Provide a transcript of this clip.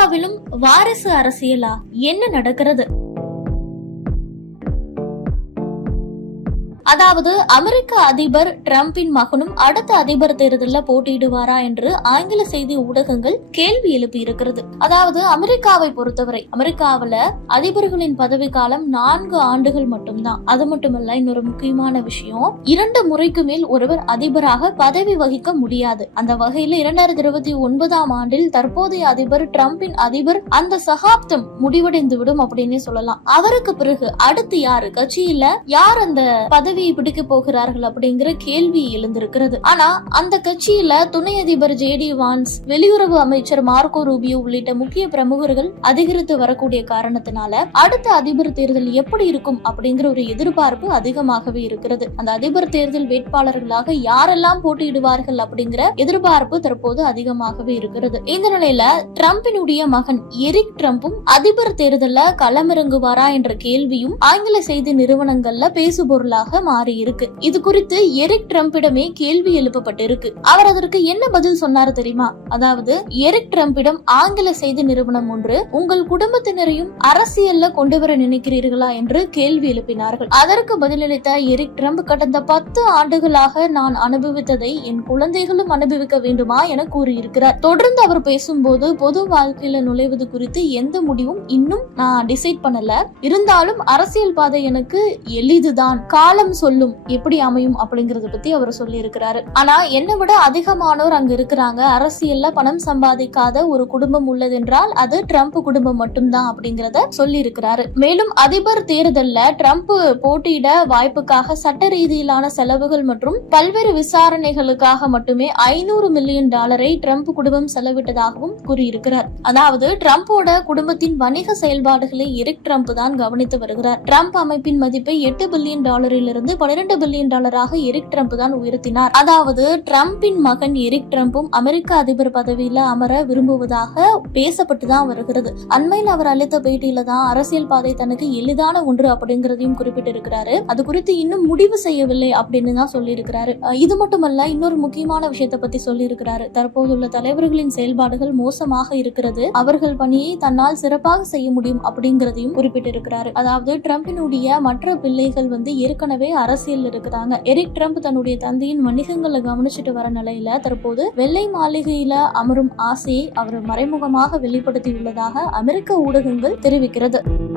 இந்தியாவிலும் வாரிசு அரசியலா என்ன நடக்கிறது? அதாவது அமெரிக்க அதிபர் டிரம்பின் மகனும் அடுத்த அதிபர் தேர்தலில் போட்டியிடுவாரா என்று ஆங்கில செய்தி ஊடகங்கள் கேள்வி எழுப்பி இருக்கிறது. அதாவது அமெரிக்காவை பொறுத்தவரை அமெரிக்காவில அதிபர்களின் பதவி காலம் நான்கு ஆண்டுகள் மட்டும்தான். அது மட்டுமல்ல இன்னொரு முக்கியமான விஷயம் இரண்டு முறைக்கு மேல் ஒருவர் அதிபராக பதவி வகிக்க முடியாது. அந்த வகையில இரண்டாயிரத்தி இருபத்தி ஒன்பதாம் ஆண்டில் தற்போதைய அதிபர் டிரம்பின் அதிபர் அந்த சகாப்தம் முடிவடைந்து விடும் அப்படின்னே சொல்லலாம். அவருக்கு பிறகு அடுத்து யாரு? கட்சியில யார் அந்த பதவி பதவியை பிடிக்க போகிறார்கள் அப்படிங்கிற கேள்வி எழுந்திருக்கிறது. ஆனா அந்த கட்சியில துணை அதிபர் ஜே டி வான்ஸ் வெளியுறவு அமைச்சர் மார்க்கோ ரூபியோ உள்ளிட்ட முக்கிய பிரமுகர்கள் அதிகரித்து வரக்கூடிய காரணத்தினால அடுத்த அதிபர் தேர்தல் எப்படி இருக்கும் அப்படிங்கிற ஒரு எதிர்பார்ப்பு அதிகமாகவே இருக்கிறது. அந்த அதிபர் தேர்தல் வேட்பாளர்களாக யாரெல்லாம் போட்டியிடுவார்கள் அப்படிங்கிற எதிர்பார்ப்பு தற்போது அதிகமாகவே இருக்கிறது. இந்த நிலையில டிரம்பினுடைய மகன் எரிக் டிரம்பும் அதிபர் தேர்தல்ல களமிறங்குவாரா என்ற கேள்வியும் ஆங்கில செய்தி நிறுவனங்கள்ல பேசுபொருளாக மாறி இருக்கு. இது குறித்து எரிக் ட்ரம்பிடமே கேள்வி எழுப்பப்பட்டிருக்கு. அவர் அதற்கு என்ன பதில் சொன்னாரு தெரியுமா? அதாவது எரிக் ட்ரம்பிடம் ஆங்கில செய்தி நிறுவனம் ஒன்று உங்கள் குடும்பத்தினரையும் அரசியல்ல கொண்டு வர நினைக்கிறீர்களா என்று கேள்வி எழுப்பினார்கள். அதற்கு பதிலளித்த எரிக் ட்ரம்ப் கடந்த பத்து ஆண்டுகளாக நான் அனுபவித்ததை என் குழந்தைகளும் அனுபவிக்க வேண்டுமா என கூறியிருக்கிறார். தொடர்ந்து அவர் பேசும்போது பொது வாழ்க்கையில நுழைவது குறித்து எந்த முடிவும் இன்னும் நான் டிசைட் பண்ணல. இருந்தாலும் அரசியல் பாதை எனக்கு எளிதுதான். காலம் சொல்லும் எப்படி அமையும் அப்படிங்கறத பத்தி அவர் சொல்லி இருக்கிறாரு ஆனா என்னை விட அதிகமானோர் அங்க இருக்கிறாங்க. அரசியல்ல பணம் சம்பாதிக்காத ஒரு குடும்பம் உள்ளதென்றால் அது ட்ரம்ப் குடும்பம் மட்டும்தான் அப்படிங்கறத சொல்லி இருக்கிறாரு மேலும் அதிபர் தேர்தல்ல ட்ரம்ப் போட்டியிட வாய்ப்புக்காக சட்ட ரீதியிலான செலவுகள் மற்றும் பல்வேறு விசாரணைகளுக்காக மட்டுமே ஐநூறு மில்லியன் டாலரை ட்ரம்ப் குடும்பம் செலவிட்டதாகவும் கூறியிருக்கிறார். அதாவது ட்ரம்போட குடும்பத்தின் வணிக செயல்பாடுகளை எரிக் ட்ரம்ப் தான் கவனித்து வருகிறார். ட்ரம்ப் அமைப்பின் மதிப்பை எட்டு பில்லியன் டாலரிலிருந்து பன்னிரண்டு பில்லியன் டாலராக எரிக் ட்ரம்ப் தான் உயர்த்தினார். அதாவது ட்ரம்பின் மகன் எரிக் ட்ரம்பும் அமெரிக்க அதிபர் பதவியில அமர விரும்புவதாக பேசப்பட்டு தான் வருகிறது. அண்மையில் அவர் அளித்த பேட்டியில தான் அரசியல் பாதை தனக்கு எளிதான ஒன்று அப்படிங்கிறதையும் குறிப்பிட்டிருக்கிறாரு. அது குறித்து இன்னும் முடிவு செய்யவில்லை அப்படின்னு தான் சொல்லியிருக்கிறாரு. இது மட்டுமல்ல இன்னொரு முக்கியமான விஷயத்தை பத்தி சொல்லியிருக்கிறாரு. தற்போதுள்ள தலைவர்களின் செயல்பாடுகள் மோசமாக இருக்கிறது. அவர்கள் பணியை தன்னால் சிறப்பாக செய்ய முடியும் அப்படிங்கிறதையும் குறிப்பிட்டிருக்கிறாரு. அதாவது ட்ரம்பினுடைய மற்ற பிள்ளைகள் வந்து ஏற்கனவே அரசியல் இருக்கிறாங்க எரிக் ட்ரம்ப் தன்னுடைய தந்தையின் வணிகங்களை கவனிச்சுட்டு வர நிலையில தற்போது வெள்ளை மாளிகையில அமரும் ஆசையை அவர் மறைமுகமாக வெளிப்படுத்தியுள்ளதாக அமெரிக்க ஊடகங்கள் தெரிவிக்கிறது.